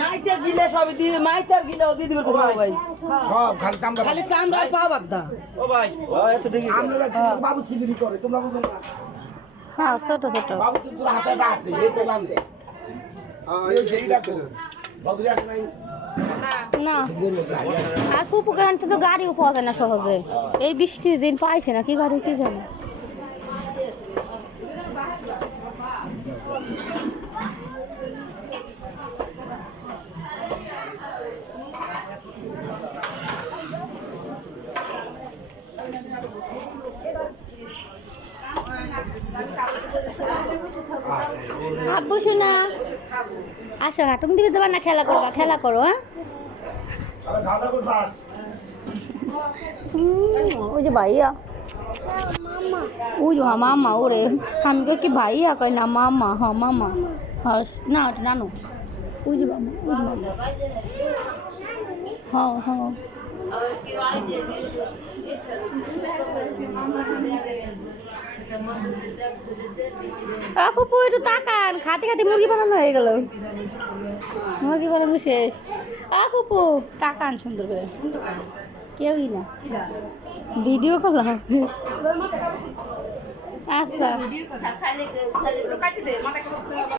মাইটা গিলে সব দিয়ে মাইটার গিলে দিয়ে দিবে ভাই সব খালি চামড়া খালি চামড়া পাও বাগদা ও ভাই ও এত দেখি আমরা বাবু সিগরি করে তোমরা বুঝো না হ্যাঁ ছোট ছোট বাবু তোর হাতে আছে এই তো জানলে এই সেইটা তো বদরি আসে নাই না আর পুকুর হাঁটতে তো গাড়িও পাওয়া যায় না সহজে এই বৃষ্টির দিন পাইছে না কি গাড়ি কি জানে আব্বু শোনা আসো হাঁটুম দিকে যাবার না খেলা করবা খেলা করো হ্যাঁ ওই যে ভাইয়া ওই যে হ্যাঁ মামা ওরে আমি কই কি ভাইয়া কই না মামা হ্যাঁ মামা হ্যাঁ না ওটা নানু ওই যে মামা ওই যে মামা হ্যাঁ হ্যাঁ আপু একটু তাকান খাতে খাতে মুরগি বানানো হয়ে গেল মুরগি বানানো শেষ আপু তাকান সুন্দর করে কেউই না ভিডিও করলাম আচ্ছা